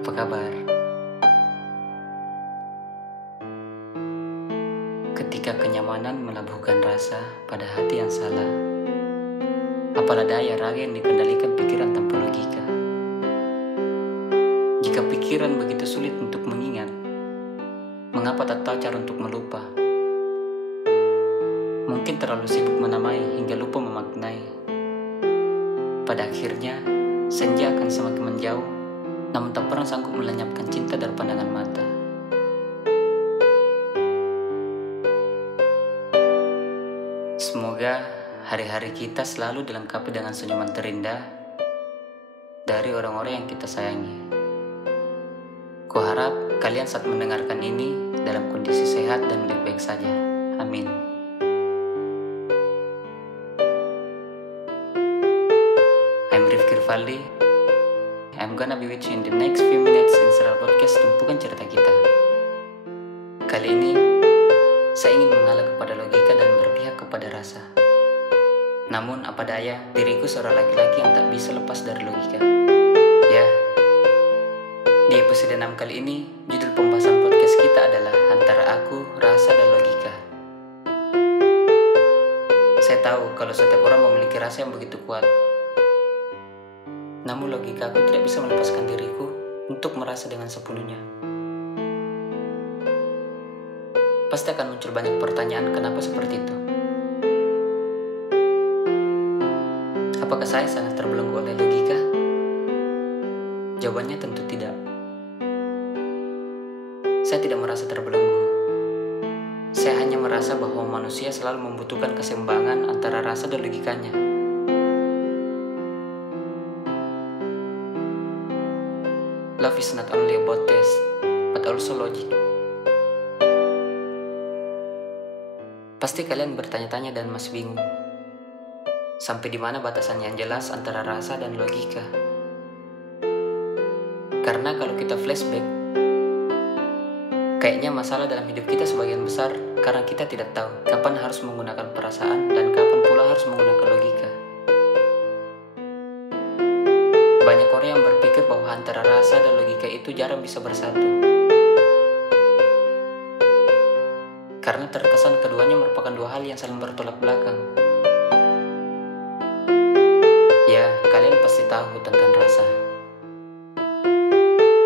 apa kabar? Ketika kenyamanan melabuhkan rasa pada hati yang salah, apalah daya raga yang dikendalikan pikiran tanpa logika. Jika pikiran begitu sulit untuk mengingat, mengapa tak tahu cara untuk melupa? Mungkin terlalu sibuk menamai hingga lupa memaknai. Pada akhirnya, senja akan semakin menjauh, namun tak pernah sanggup melenyapkan cinta dari pandangan mata. Semoga hari-hari kita selalu dilengkapi dengan senyuman terindah dari orang-orang yang kita sayangi. Kuharap kalian saat mendengarkan ini dalam kondisi sehat dan baik-baik saja. Amin. I'm Rifki Rivaldi. I'm gonna be with you in the next few minutes in Seral Podcast Tumpukan Cerita Kita. Kali ini, saya ingin mengalah kepada logika dan berpihak kepada rasa. Namun apa daya, diriku seorang laki-laki yang tak bisa lepas dari logika. Ya, di episode 6 kali ini, judul pembahasan podcast kita adalah Antara Aku, Rasa, dan Logika. Saya tahu kalau setiap orang memiliki rasa yang begitu kuat. Namun logika aku tidak bisa melepaskan diriku untuk merasa dengan sepenuhnya. Pasti akan muncul banyak pertanyaan kenapa seperti itu. Apakah saya sangat terbelenggu oleh logika? Jawabannya tentu tidak. Saya tidak merasa terbelenggu. Saya hanya merasa bahwa manusia selalu membutuhkan keseimbangan antara rasa dan logikanya. Love is not only about taste, but also logic. Pasti kalian bertanya-tanya dan masih bingung. Sampai di mana batasan yang jelas antara rasa dan logika? Karena kalau kita flashback, kayaknya masalah dalam hidup kita sebagian besar karena kita tidak tahu kapan harus menggunakan perasaan dan kapan pula harus menggunakan logika. Banyak orang yang berpikir bahwa antara rasa dan logika itu jarang bisa bersatu. Karena terkesan keduanya merupakan dua hal yang saling bertolak belakang. Ya, kalian pasti tahu tentang rasa.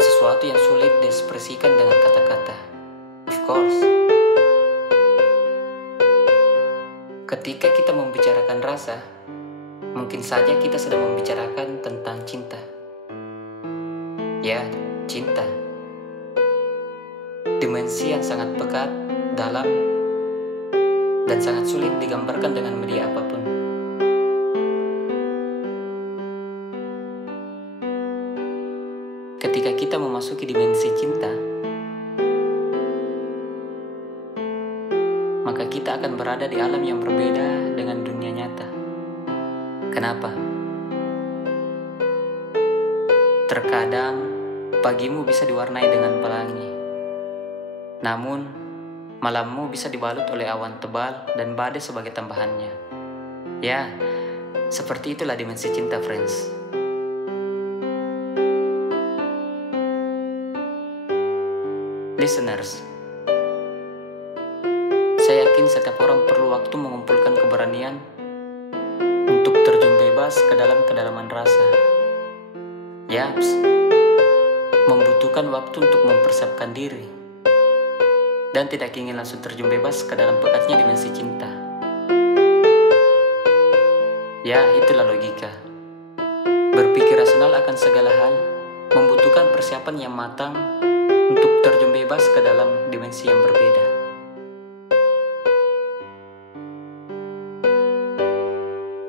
Sesuatu yang sulit diekspresikan dengan kata-kata. Of course. Ketika kita membicarakan rasa, mungkin saja kita sedang membicarakan tentang cinta. Ya, cinta. Dimensi yang sangat pekat, dalam, dan sangat sulit digambarkan dengan media apapun. Ketika kita memasuki dimensi cinta, maka kita akan berada di alam yang berbeda dengan dunia nyata. Kenapa? Terkadang pagimu bisa diwarnai dengan pelangi, namun malammu bisa dibalut oleh awan tebal dan badai sebagai tambahannya. Ya, seperti itulah dimensi cinta, friends. Listeners, saya yakin setiap orang perlu waktu mengumpulkan keberanian untuk terjun bebas ke dalam kedalaman rasa. Yaps, membutuhkan waktu untuk mempersiapkan diri dan tidak ingin langsung terjun bebas ke dalam pekatnya dimensi cinta. Ya, itulah logika. Berpikir rasional akan segala hal membutuhkan persiapan yang matang untuk terjun bebas ke dalam dimensi yang berbeda.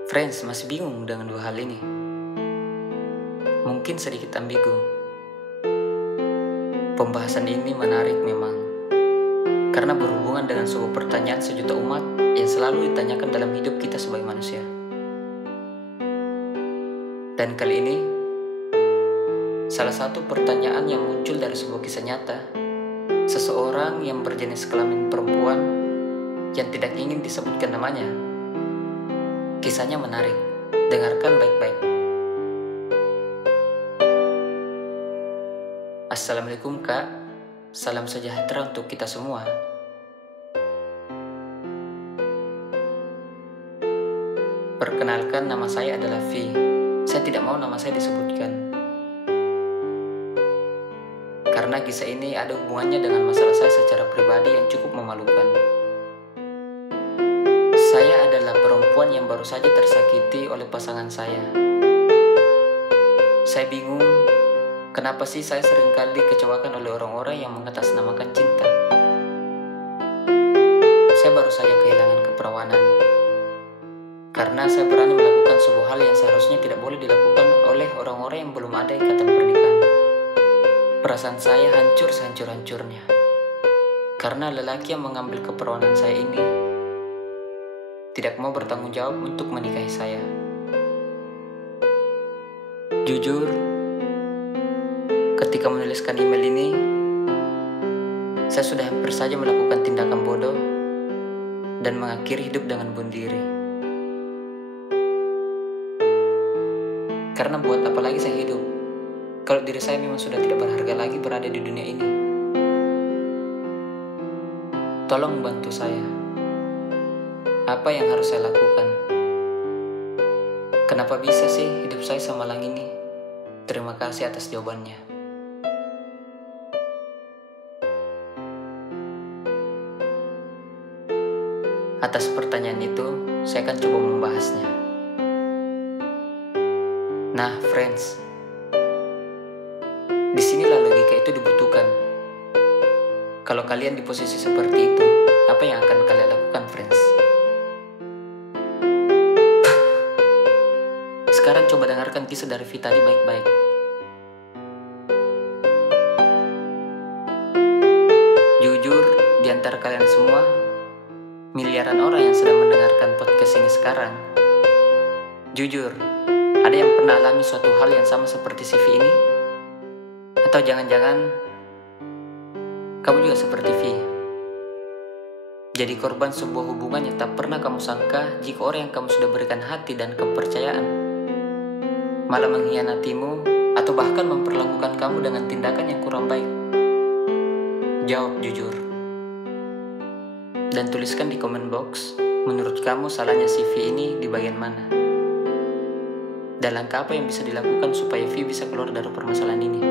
Friends, masih bingung dengan dua hal ini? Mungkin sedikit ambigu. Pembahasan ini menarik memang, karena berhubungan dengan sebuah pertanyaan sejuta umat yang selalu ditanyakan dalam hidup kita sebagai manusia. Dan kali ini, salah satu pertanyaan yang muncul dari sebuah kisah nyata, seseorang yang berjenis kelamin perempuan yang tidak ingin disebutkan namanya. Kisahnya menarik, dengarkan baik-baik. Assalamualaikum Kak, salam sejahtera untuk kita semua. Perkenalkan, nama saya adalah V. Saya tidak mau nama saya disebutkan, karena kisah ini ada hubungannya dengan masalah saya secara pribadi yang cukup memalukan. Saya adalah perempuan yang baru saja tersakiti oleh pasangan saya. Saya bingung, kenapa sih saya seringkali dikecewakan oleh orang-orang yang mengatasnamakan cinta. Saya baru saja kehilangan keperawanan, karena saya berani melakukan sebuah hal yang seharusnya tidak boleh dilakukan oleh orang-orang yang belum ada ikatan pernikahan. Perasaan saya hancur sehancur-hancurnya, karena lelaki yang mengambil keperawanan saya ini tidak mau bertanggung jawab untuk menikahi saya. Jujur, ketika menuliskan email ini, saya sudah hampir saja melakukan tindakan bodoh dan mengakhiri hidup dengan bunuh diri. Karena buat apa lagi saya hidup, kalau diri saya memang sudah tidak berharga lagi berada di dunia ini. Tolong bantu saya. Apa yang harus saya lakukan? Kenapa bisa sih hidup saya semalang ini? Terima kasih atas jawabannya. Atas pertanyaan itu, saya akan coba membahasnya. Nah, friends, disinilah logika itu dibutuhkan. Kalau kalian di posisi seperti itu, apa yang akan kalian lakukan, friends? Sekarang coba dengarkan kisah dari Vitali baik-baik. Jujur, di antara kalian semua, miliaran orang yang sedang mendengarkan podcast ini sekarang, jujur, ada yang pernah alami suatu hal yang sama seperti CV ini? Atau jangan-jangan kamu juga seperti V, jadi korban sebuah hubungan yang tak pernah kamu sangka jika orang yang kamu sudah berikan hati dan kepercayaan malah mengkhianatimu atau bahkan memperlakukan kamu dengan tindakan yang kurang baik. Jawab jujur dan tuliskan di comment box, menurut kamu salahnya si V ini di bagian mana? Dan langkah apa yang bisa dilakukan supaya V bisa keluar dari permasalahan ini?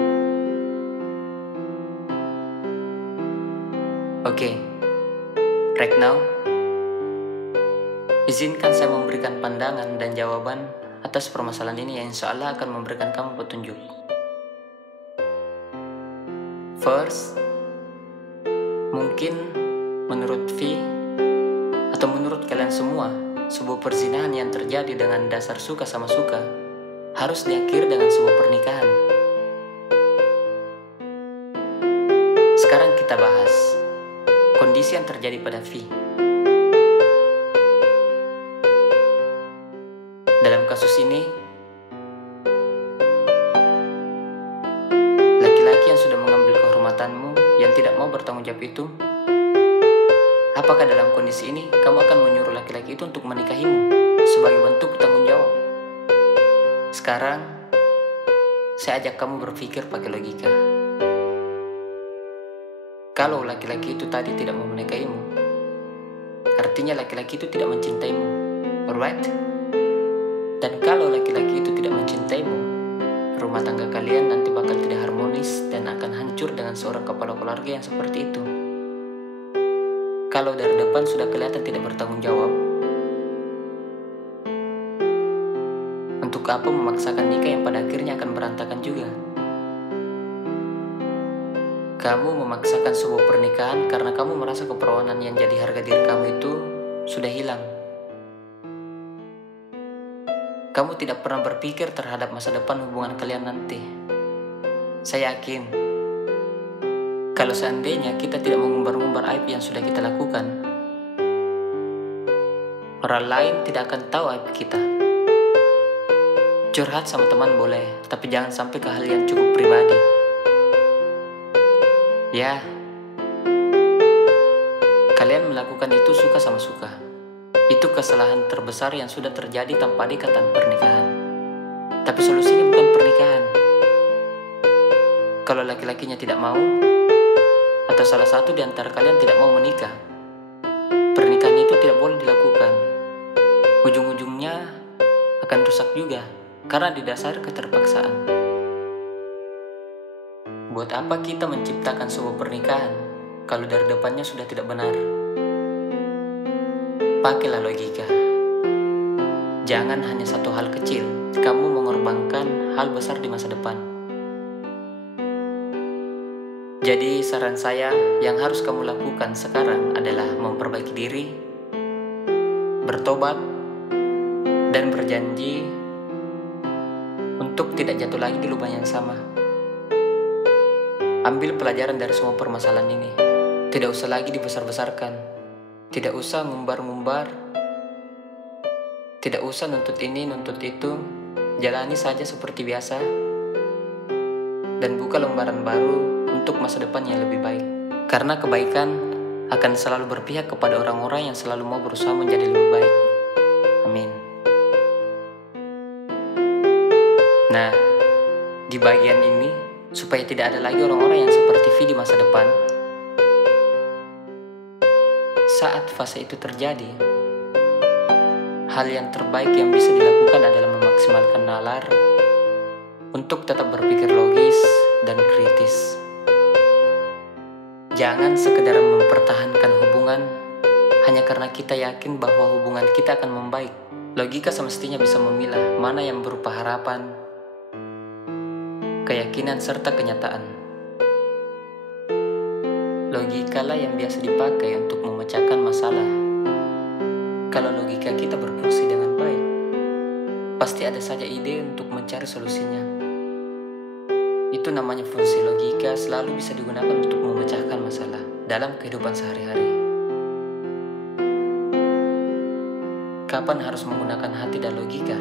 Oke, right now, izinkan saya memberikan pandangan dan jawaban atas permasalahan ini yang insya Allah akan memberikan kamu petunjuk. First, mungkin menurut V atau menurut kalian semua, sebuah perzinahan yang terjadi dengan dasar suka sama suka harus diakhiri dengan sebuah pernikahan. Sekarang kita bahas kondisi yang terjadi pada V. Dalam kasus ini, laki-laki yang sudah mengambil kehormatanmu yang tidak mau bertanggung jawab itu, apakah dalam kondisi ini kamu akan menyuruh laki-laki itu untuk menikahimu sebagai bentuk tanggung jawab? Sekarang, saya ajak kamu berpikir pakai logika. Kalau laki-laki itu tadi tidak mau menikahimu, artinya laki-laki itu tidak mencintaimu, alright? Dan kalau laki-laki itu tidak mencintaimu, rumah tangga kalian nanti bakal tidak harmonis dan akan hancur dengan seorang kepala keluarga yang seperti itu. Kalau dari depan sudah kelihatan tidak bertanggung jawab, untuk apa memaksakan nikah yang pada akhirnya akan berantakan juga? Kamu memaksakan sebuah pernikahan karena kamu merasa keperawanan yang jadi harga diri kamu itu sudah hilang. Kamu tidak pernah berpikir terhadap masa depan hubungan kalian nanti. Saya yakin, kalau seandainya kita tidak mengumbar-ngumbar aib yang sudah kita lakukan, orang lain tidak akan tahu aib kita. Curhat sama teman boleh, tapi jangan sampai ke hal yang cukup pribadi. Ya, kalian melakukan itu suka sama suka. Itu kesalahan terbesar yang sudah terjadi tanpa ada ikatan pernikahan. Tapi solusinya bukan pernikahan. Kalau laki-lakinya tidak mau, atau salah satu di antara kalian tidak mau menikah, pernikahan itu tidak boleh dilakukan. Ujung-ujungnya akan rusak juga, karena didasari keterpaksaan. Buat apa kita menciptakan sebuah pernikahan kalau dari depannya sudah tidak benar? Pakailah logika. Jangan hanya satu hal kecil, kamu mengorbankan hal besar di masa depan. Jadi saran saya, yang harus kamu lakukan sekarang adalah memperbaiki diri, bertobat, dan berjanji untuk tidak jatuh lagi di lubang yang sama. Ambil pelajaran dari semua permasalahan ini. Tidak usah lagi dibesar-besarkan. Tidak usah ngumbar-ngumbar. Tidak usah nuntut ini, nuntut itu. Jalani saja seperti biasa. Dan buka lembaran baru untuk masa depan yang lebih baik. Karena kebaikan akan selalu berpihak kepada orang-orang yang selalu mau berusaha menjadi lebih baik. Amin. Nah, di bagian ini, supaya tidak ada lagi orang-orang yang seperti V di masa depan, saat fase itu terjadi, hal yang terbaik yang bisa dilakukan adalah memaksimalkan nalar untuk tetap berpikir logis dan kritis. Jangan sekedar mempertahankan hubungan hanya karena kita yakin bahwa hubungan kita akan membaik. Logika semestinya bisa memilah mana yang berupa harapan, keyakinan, serta kenyataan. Logikalah yang biasa dipakai untuk memecahkan masalah. Kalau logika kita berfungsi dengan baik, pasti ada saja ide untuk mencari solusinya. Itu namanya fungsi logika, selalu bisa digunakan untuk memecahkan masalah dalam kehidupan sehari-hari. Kapan harus menggunakan hati dan logika?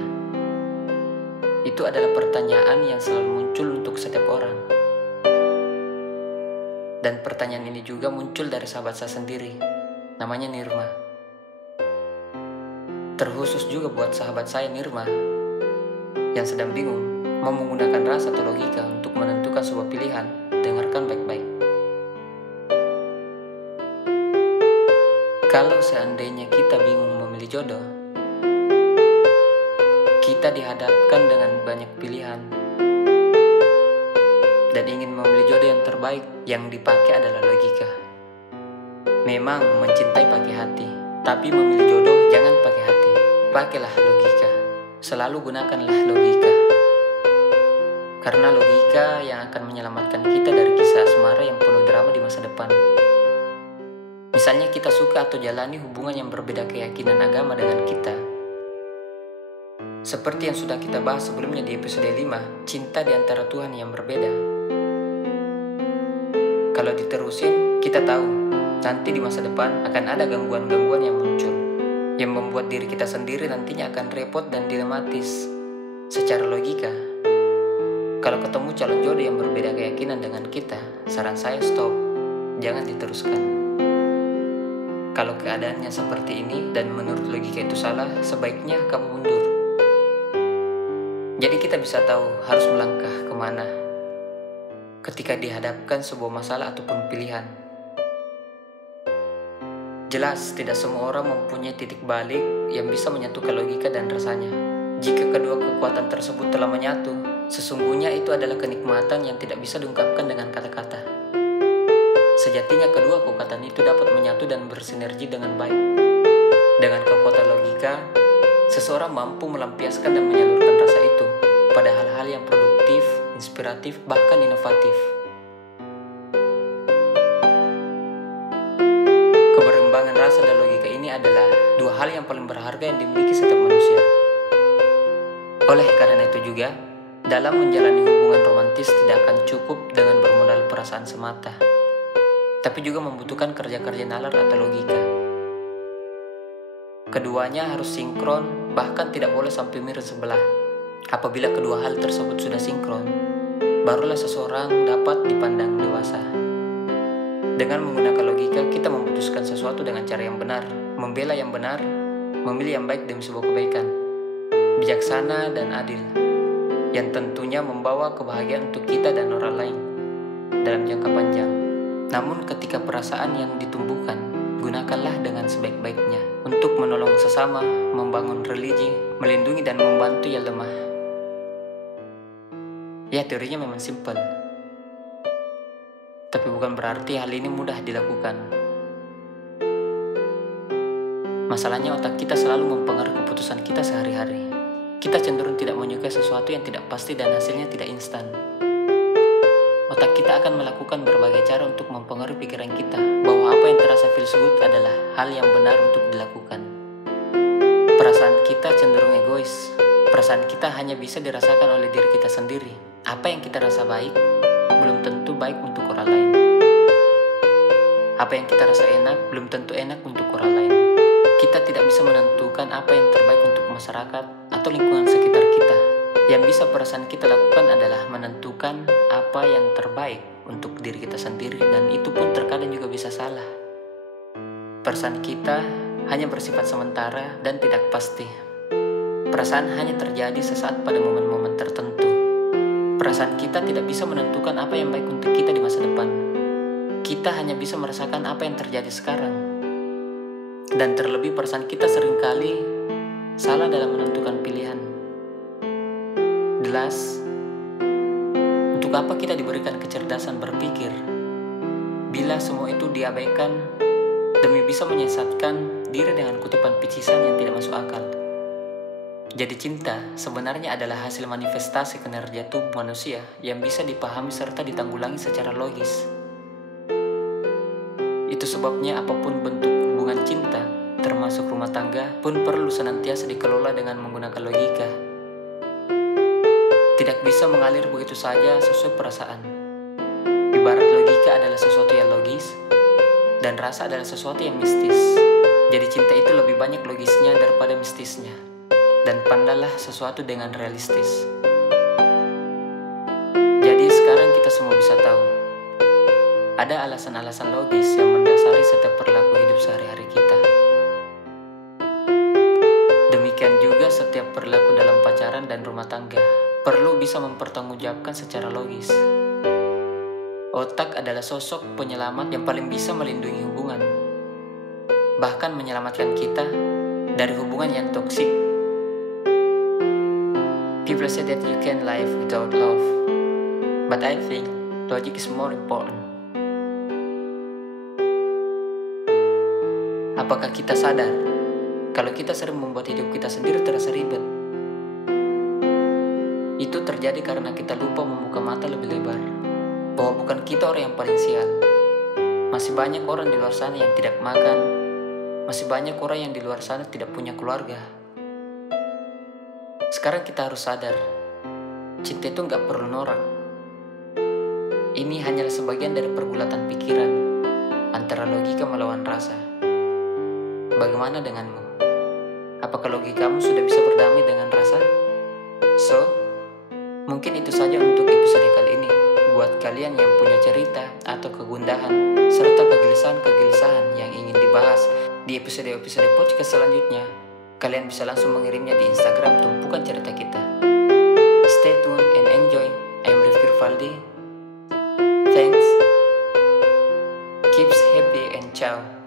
Itu adalah pertanyaan yang selalu muncul untuk setiap orang. Dan pertanyaan ini juga muncul dari sahabat saya sendiri, namanya Nirma. Terkhusus juga buat sahabat saya Nirma, yang sedang bingung mau menggunakan rasa atau logika untuk menentukan sebuah pilihan. Dengarkan baik-baik. Kalau seandainya kita bingung memilih jodoh, kita dihadapkan dengan banyak pilihan dan ingin memilih jodoh yang terbaik, yang dipakai adalah logika. Memang mencintai pakai hati, tapi memilih jodoh jangan pakai hati. Pakailah logika. Selalu gunakanlah logika. Karena logika yang akan menyelamatkan kita dari kisah asmara yang penuh drama di masa depan. Misalnya kita suka atau jalani hubungan yang berbeda keyakinan agama dengan kita. Seperti yang sudah kita bahas sebelumnya di episode 5, cinta di antara Tuhan yang berbeda. Kalau diterusin, kita tahu nanti di masa depan akan ada gangguan-gangguan yang muncul, yang membuat diri kita sendiri nantinya akan repot dan dilematis. Secara logika, kalau ketemu calon jodoh yang berbeda keyakinan dengan kita, saran saya stop, jangan diteruskan. Kalau keadaannya seperti ini dan menurut logika itu salah, sebaiknya kamu mundur. Jadi kita bisa tahu harus melangkah kemana ketika dihadapkan sebuah masalah ataupun pilihan. Jelas tidak semua orang mempunyai titik balik yang bisa menyatukan logika dan rasanya. Jika kedua kekuatan tersebut telah menyatu, sesungguhnya itu adalah kenikmatan yang tidak bisa diungkapkan dengan kata-kata. Sejatinya kedua kekuatan itu dapat menyatu dan bersinergi dengan baik. Dengan kekuatan logika, seseorang mampu melampiaskan dan menyalurkan rasa itu pada hal-hal yang produktif, inspiratif, bahkan inovatif. Keberimbangan rasa dan logika ini adalah dua hal yang paling berharga yang dimiliki setiap manusia. Oleh karena itu juga, dalam menjalani hubungan romantis tidak akan cukup dengan bermodal perasaan semata, tapi juga membutuhkan kerja-kerja nalar atau logika. Keduanya harus sinkron, bahkan tidak boleh sampai mirip sebelah. Apabila kedua hal tersebut sudah sinkron, barulah seseorang dapat dipandang dewasa. Dengan menggunakan logika, kita memutuskan sesuatu dengan cara yang benar, membela yang benar, memilih yang baik demi sebuah kebaikan, bijaksana dan adil, yang tentunya membawa kebahagiaan untuk kita dan orang lain. dalam jangka panjang. Namun ketika perasaan yang ditumbuhkan, gunakanlah dengan sebaik-baiknya untuk menolong sesama, membangun religi, melindungi dan membantu yang lemah. Ya, teorinya memang simpel, tapi bukan berarti hal ini mudah dilakukan. Masalahnya otak kita selalu mempengaruhi keputusan kita sehari-hari. Kita cenderung tidak menyukai sesuatu yang tidak pasti dan hasilnya tidak instan. Otak kita akan melakukan berbagai cara untuk mempengaruhi pikiran kita bahwa apa yang terasa feels good adalah hal yang benar untuk dilakukan. Perasaan kita cenderung egois. Perasaan kita hanya bisa dirasakan oleh diri kita sendiri. Apa yang kita rasa baik, belum tentu baik untuk orang lain. Apa yang kita rasa enak, belum tentu enak untuk orang lain. Kita tidak bisa menentukan apa yang terbaik untuk masyarakat atau lingkungan sekitar kita. Yang bisa perasaan kita lakukan adalah menentukan apa yang terbaik untuk diri kita sendiri, dan itu pun terkadang juga bisa salah. Perasaan kita hanya bersifat sementara dan tidak pasti. Perasaan hanya terjadi sesaat pada momen-momen tertentu. Perasaan kita tidak bisa menentukan apa yang baik untuk kita di masa depan. Kita hanya bisa merasakan apa yang terjadi sekarang. Dan terlebih perasaan kita seringkali salah dalam menentukan pilihan. Jelas, untuk apa kita diberikan kecerdasan berpikir bila semua itu diabaikan demi bisa menyesatkan diri dengan kutipan picisan yang tidak masuk akal. Jadi cinta sebenarnya adalah hasil manifestasi kinerja tubuh manusia yang bisa dipahami serta ditanggulangi secara logis. Itu sebabnya apapun bentuk hubungan cinta, termasuk rumah tangga, pun perlu senantiasa dikelola dengan menggunakan logika. Tidak bisa mengalir begitu saja sesuai perasaan. Ibarat logika adalah sesuatu yang logis, dan rasa adalah sesuatu yang mistis. Jadi cinta itu lebih banyak logisnya daripada mistisnya. Dan pandanglah sesuatu dengan realistis. Jadi sekarang kita semua bisa tahu, ada alasan-alasan logis yang mendasari setiap perilaku hidup sehari-hari kita. Demikian juga setiap perilaku dalam pacaran dan rumah tangga perlu bisa mempertanggungjawabkan secara logis. Otak adalah sosok penyelamat yang paling bisa melindungi hubungan, bahkan menyelamatkan kita dari hubungan yang toksik. People say that you can live without love, but I think logic is more important. Apakah kita sadar kalau kita sering membuat hidup kita sendiri terasa ribet? Itu terjadi karena kita lupa membuka mata lebih lebar, bahwa bukan kita orang yang paling sial. Masih banyak orang di luar sana yang tidak makan. Masih banyak orang yang di luar sana tidak punya keluarga. Sekarang kita harus sadar, cinta itu gak perlu norak. Ini hanyalah sebagian dari pergulatan pikiran antara logika melawan rasa. Bagaimana denganmu? Apakah logikamu sudah bisa berdamai dengan rasa? So, mungkin itu saja untuk episode kali ini. Buat kalian yang punya cerita atau kegundahan serta kegelisahan-kegelisahan yang ingin dibahas di episode-episode podcast selanjutnya, kalian bisa langsung mengirimnya di Instagram Tumpukan Cerita Kita. Stay tuned and enjoy. I'm Rifki Rivaldi. Thanks. Keeps happy and ciao.